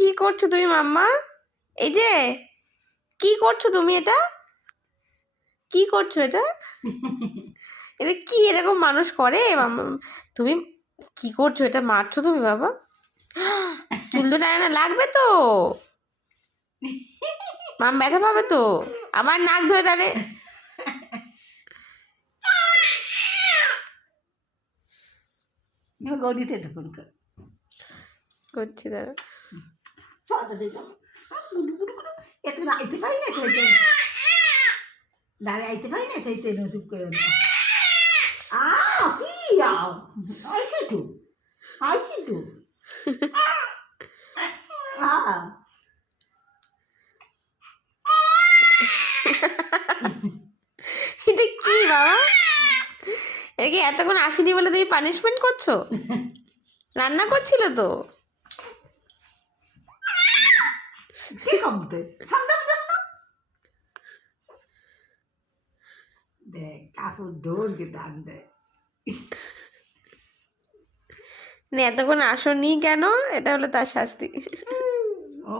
কি করছো তুমি মাম্মা? এই যে কি করছো তুমি? এটা কি করছো? এটা এটা কি এরকম মানুষ করে মাম্মা? তুমি কি করছো? এটা মারছো তুমি বাবা? চুল দুটো না লাগবে তো, মাম ব্যথা পাবে তো। আমার নাক ধরে টানে। গৌরীতে ঢুকুন করছি দাঁড়া। এত আইতে পারি না কইতে দাঁড়িয়ে আইতে পারি না কইতে চুপ করে কি আইসি তো এটা কি বাবা? এটা কি এতক্ষণ আসেনি বলে তুমি পানিশমেন্ট করছো? রান্না করছিল তো। কি কমতে সন্তান জন্য দেখ কাকুর দৌড়কে টান দেয় এতক্ষণ আসনি কেন? এটা হলো তার শাস্তি।